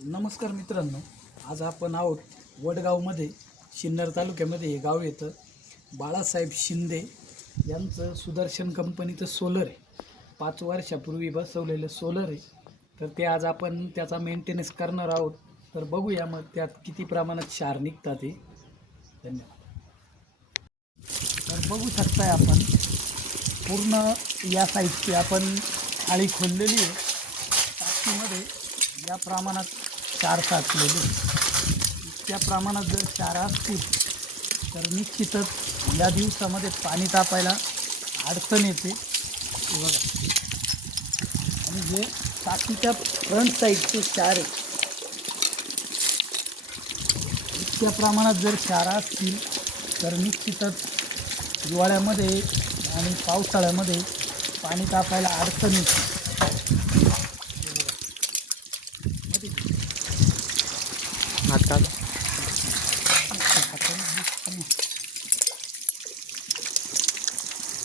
नमस्कार मित्रांनो, आज आपण आहोत वडगावमध्ये. सिन्नर तालुक्यामध्ये हे गाव येतं. बाळासाहेब शिंदे यांचं सुदर्शन कंपनीचं सोलर आहे. 5 वर्षापूर्वी बसवलेलं सोलर आहे. तर ते आज आपण त्याचा मेंटेनन्स करणार आहोत. तर बघूया मग त्यात किती प्रमाणात क्षार निघतात ते. धन्यवाद. तर बघू शकताय आपण पूर्ण या साईडची आपण थाळी खोललेली आहे. टाकीमध्ये या प्रमाणात क्षार साचलेले. इतक्या प्रमाणात जर क्षार असतील तर निश्चितच या दिवसामध्ये पाणी तापायला अडचण येते. हे बघा, आणि जे टाकीच्या फ्रंट साईडचे क्षार आहे, इतक्या प्रमाणात जर क्षार असतील तर निश्चितच हिवाळ्यामध्ये आणि पावसाळ्यामध्ये पाणी तापायला अडचण येते.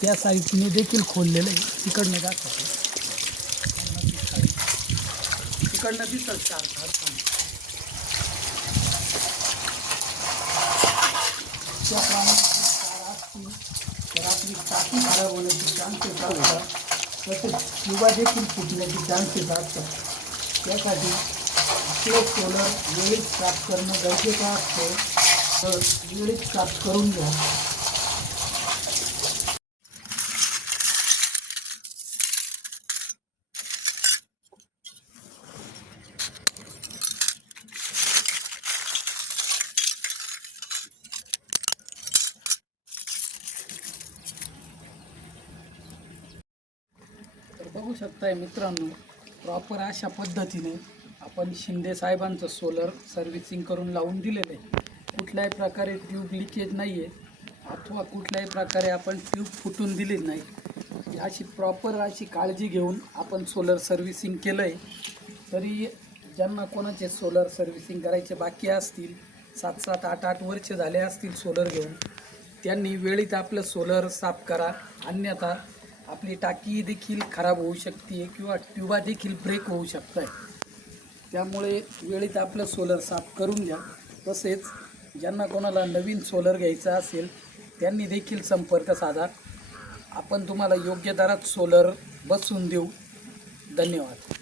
त्या साईडने देखील खोललेलं आहे. तिकडनं दाखवतो, तिकडनं दिसत चार त्या प्रमाणात असतील तर आपली टाकी खराब होण्याचे चान्सेस असतात. तसेच किंवा देखील फुटण्याचे चान्सेस असतात. त्यासाठी आपले सोलर वेळेत साफ करणं गरजेचं असतं. तर वेळेत साफ करून घ्या. तर बघू शकताय मित्रांनो, प्रॉपर अशा पद्धतीने आपण शिंदे साहेबांचं सोलर सर्व्हिसिंग करून लावून दिलेलं आहे. कुठल्याही प्रकारे ट्यूब लिकेज नाही आहे अथवा कुठल्याही प्रकारे आपण ट्यूब फुटून दिली नाही. अशी प्रॉपर अशी काळजी घेऊन आपण सोलर सर्व्हिसिंग केलं आहे. तरी ज्यांना कोणाचे सोलर सर्व्हिसिंग करायचे बाकी असतील, 7-7, 8-8 वर्ष झाले असतील सोलर घेऊन, त्यांनी वेळेत आपलं सोलर साफ करा. अन्यथा आपली टाकी देखील खराब होऊ शकते किंवा ट्यूबा देखील ब्रेक होऊ शकतात. त्यामुळे वेळेत आपलं सोलर साफ करून घ्या. तसेच ज्यांना कोणाला नवीन सोलर घ्यायचा असेल त्यांनी देखील संपर्क साधा. आपण तुम्हाला योग्य दरात सोलर बसवून देऊ. धन्यवाद.